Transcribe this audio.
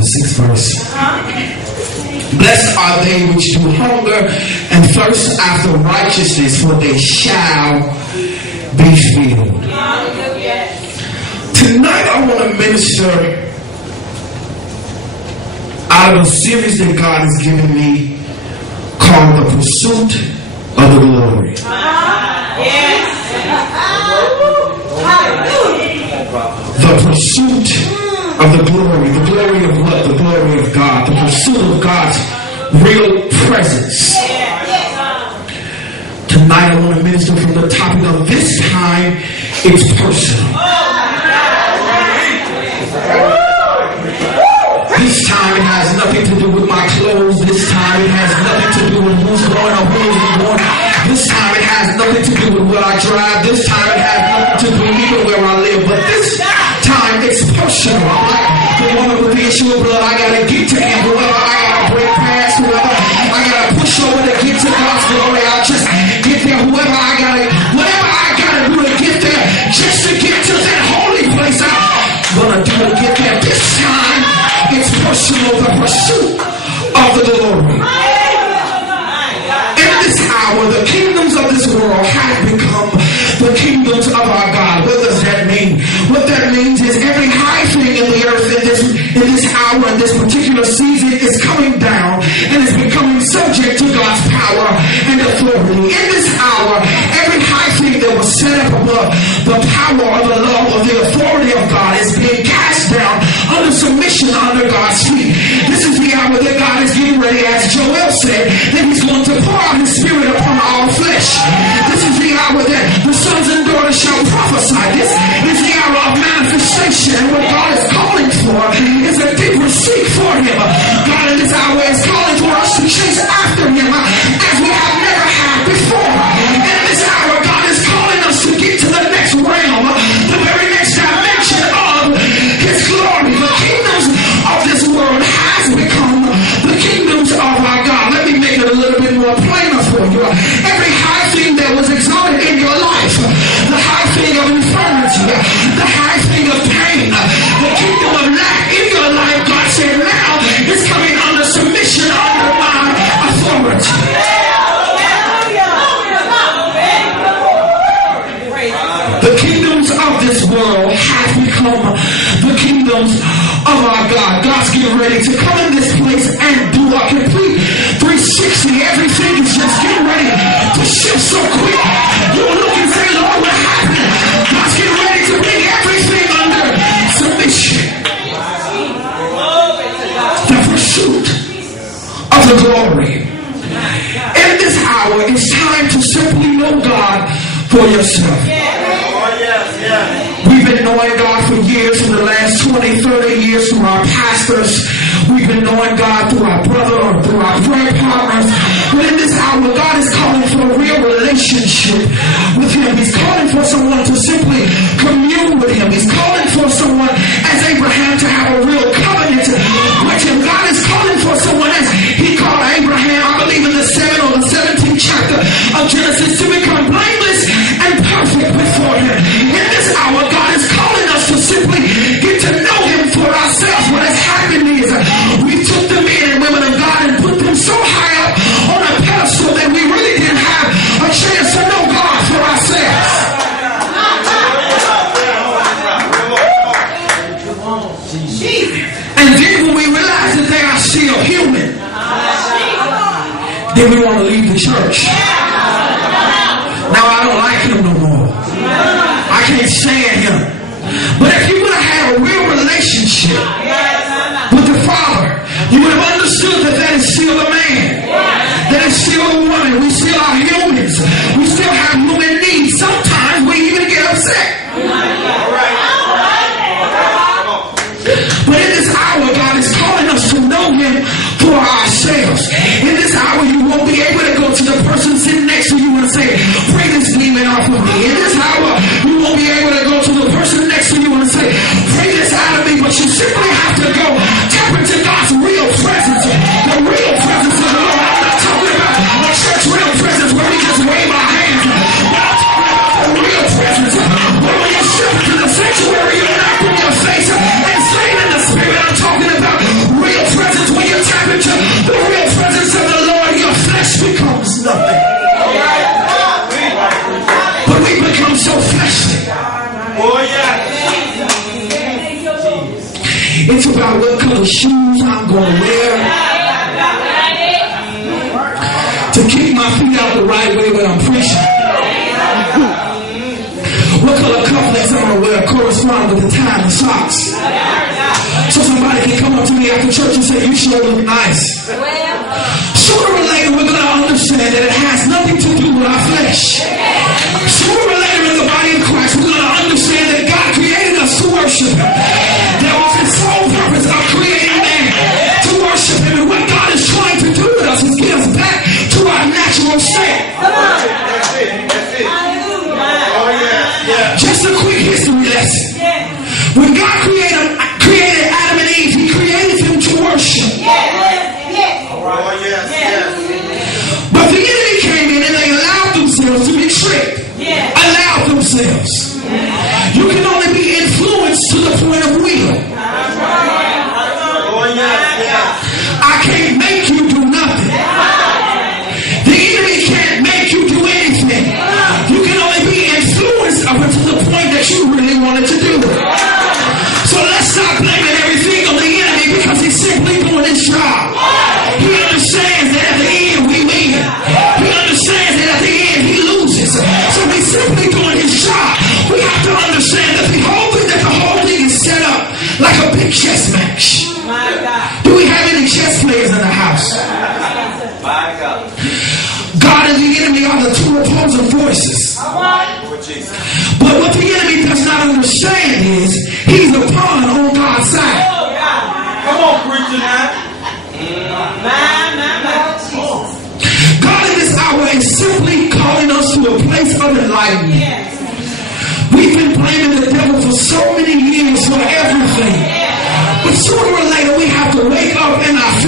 the 6th verse. Blessed are they which do hunger and thirst after righteousness, for they shall be filled. Tonight I want to minister out of a series that God has given me called The Pursuit of the Glory. The pursuit of the glory. The glory of what? The glory of God. The pursuit of God's real presence. Tonight I want to minister from the topic of this time it's personal. This time it has nothing to do with my clothes. This time it has nothing to do with who's going or who isn't going. This time it has nothing to do with what I drive. This time it has nothing to do even where I live. But this time it's personal. I'm like the woman with the issue of blood. I gotta get to him. Whoever I gotta break past, whoever I gotta push over to get to God's glory. I'll just get there. Whatever I gotta do to get there, just to get to that holy place. I'm gonna do to get there. This time it's personal. The pursuit of the glory. In this hour, the kingdoms of this world have become the kingdoms of our God. What does that mean? What that means is every high thing in the earth in this hour, in this particular season, is coming down and is becoming subject to God's power and authority. In this hour, every high thing that was set up above the power of the love of the authority of God is being cast down under submission under God's feet. This is the hour that God is getting ready, as Joel said, that he's going to pour out his spirit upon all flesh. This is the hour that the sons and daughters shall prophesy. This is the hour of manifestation. And what God is calling for is a deeper seek for him. God in this hour is calling for us to chase after him as we have never had before. And in this hour, God is calling us to get to the next realm, the very next dimension of his glory. The kingdoms of this world has become the kingdoms of our God. Let me make it a little bit more plainer for you. Every high thing that was exalted in your life, the high thing of infirmity, the high thing of pain, the kingdom of lack in your life, God said now is coming under submission under my authority. The kingdoms of this world have become the kingdoms of our God. God's getting ready to come in this place and do a complete 360. Everything is just getting ready to shift so quick. You'll look and say, Lord, what happened? God's getting ready to bring everything under submission. The pursuit of the glory. In this hour, it's time to simply know God for yourself. We've been knowing God for years, for the last 20, 30 years, through our pastors. We've been knowing God through our brother or through our prayer partners. But in this hour, God is calling for a real relationship with him. He's calling for someone to simply commune with him. He's calling for someone, as Abraham, to have a real covenant with him. God is calling for someone, as he called Abraham, I believe in the 7th or the 17th chapter of Genesis, to become blameless and perfect before him. In this hour, God is calling us to simply get to know him for ourselves. What has happened is we took the men and women of God and put them so high up on a pedestal that we really didn't have a chance to know God for ourselves. And then when we realize that they are still human, then we want to leave the church. Now I don't like him no more. I can't stand him. But if you would have had a real relationship with the Father, you would have understood that that is still a man. That is still a woman. We still are humans. We still have human needs. Sometimes we even get upset. But in this hour, God is calling us to know him for ourselves. In this hour, you won't be able to go to the person sitting next to you and say, pray this demon off of me. In this hour, you won't be able to go to the person next to you and say, pray this out of me. But you simply have to go tap into God's real presence. The real presence of the Lord. I'm not talking about a church real presence where we just wave our hands. But I'm talking about the real presence. Where when you step into the sanctuary, you're not in your face and saying in the spirit. I'm talking about what color shoes I'm going to wear, to keep my feet out the right way when I'm preaching. What color cufflinks I'm going to wear correspond with the tie and the socks. So somebody can come up to me after church and say, you sure look nice. Sooner or later, we're going to understand that it has nothing to do with our flesh. Sooner or later in the body of Christ, we're going to understand that God created us to worship Him. That was His sole purpose of creating man, to worship Him. And what God is trying to do with us is get us back to our natural state. Just a quick history lesson. When God created Adam and Eve, He created them to worship. But the enemy came in and they allowed themselves to be tricked. Allowed themselves. You can only be influenced to the point of will. I can't make you do nothing. The enemy can't make you do anything. You can only be influenced up to the point that you really wanted to do it. So let's stop blaming everything on the enemy because he's simply doing his job. He understands that at the end we win. He understands that at the end he loses. So he's simply doing his job. We have to understand that the whole thing is set up like a big chess match. Do we have any chess players in the house? God and the enemy are the two opposing forces. But what the enemy does not understand is he's a pawn on God's side. Come on, preacher now. God in this hour is simply calling us to a place of enlightenment. We've been blaming the devil for so many years for everything. But sooner or later we have to wake up in our